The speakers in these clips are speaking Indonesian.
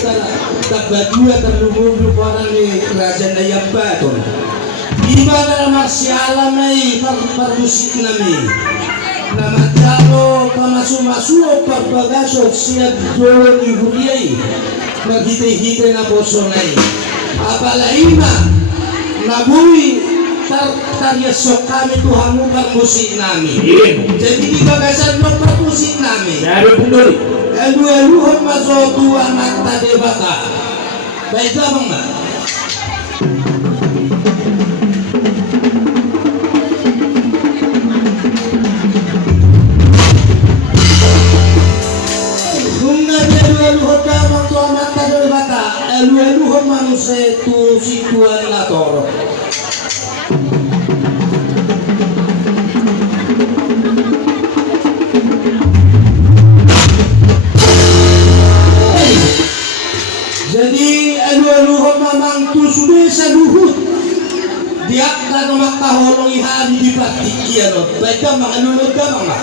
tagbadua terlumulog orang ni kerajaan ayam baton. Iba na marsyala may parmusik nami. Namatalo pamasumasu pagbagasot siya dolong ihuliyay. Maghitay-hitay na posonay. Apalaima nabuhi taryasok kami Tuhan mo parmusik nami. Jadi ibagasan mo parmusik nami. Elu-eluhon masotu anak tade bata. Baik lamang na. Kung elu-eluhon lamang tu anak tade bata, elu-eluhon manusia tu situan lator. Jadi elu-eluhon mamang tu sudah saluhut diak na makahorong ihari di batik iya no. Baik ka mga lulod ka mga.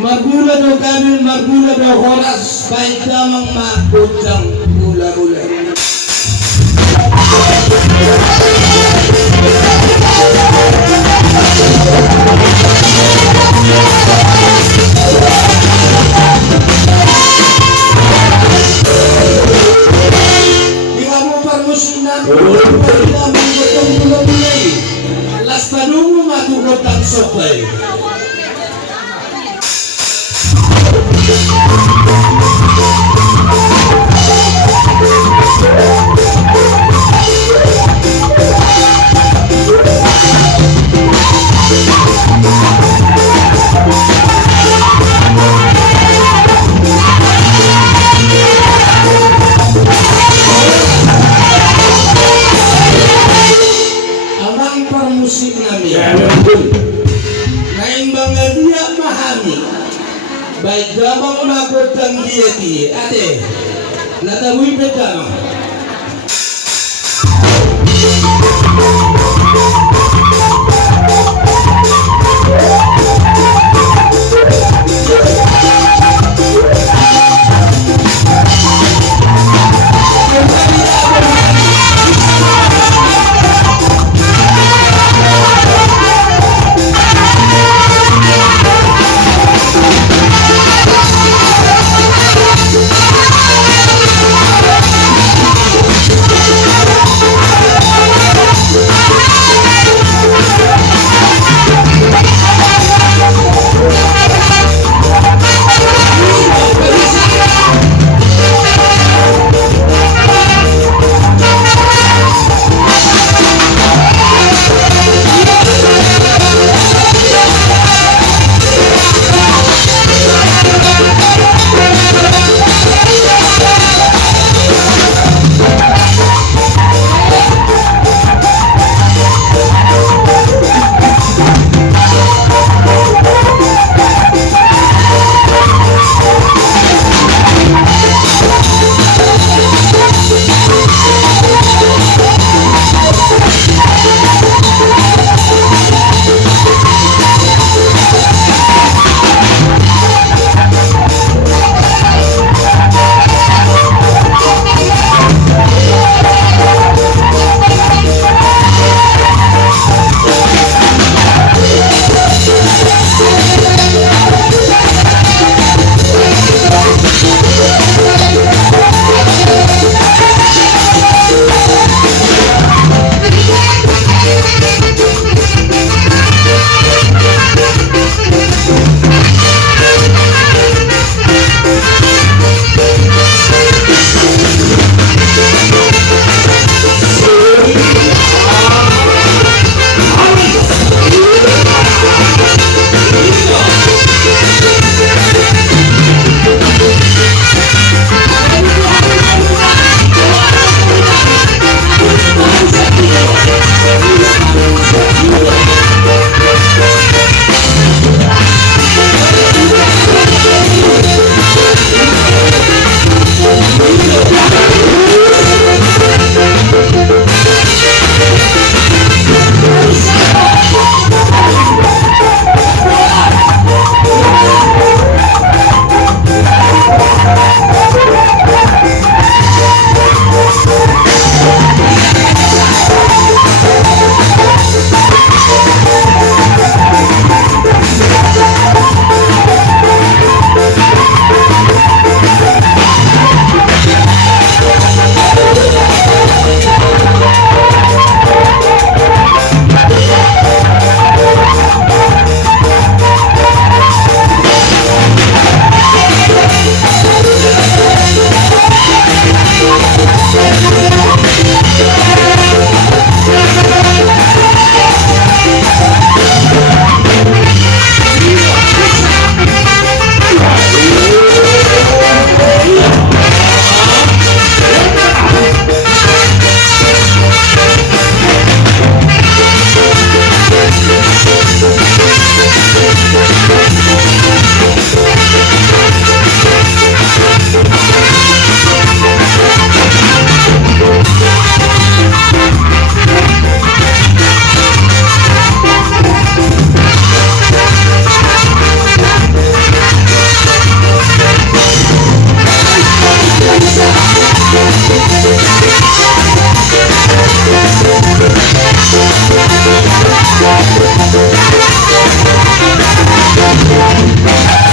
Magula do kami, magula do horas. Baik ka mga makutang mula-mula. Ikamu parmusinan, ikamu gotong mulai. Las panungu matugod ang sopay. Amang parmusik namin. Naimbang dia mahami. Baik damang magotang dia ate. Natawi pedang. Thank you.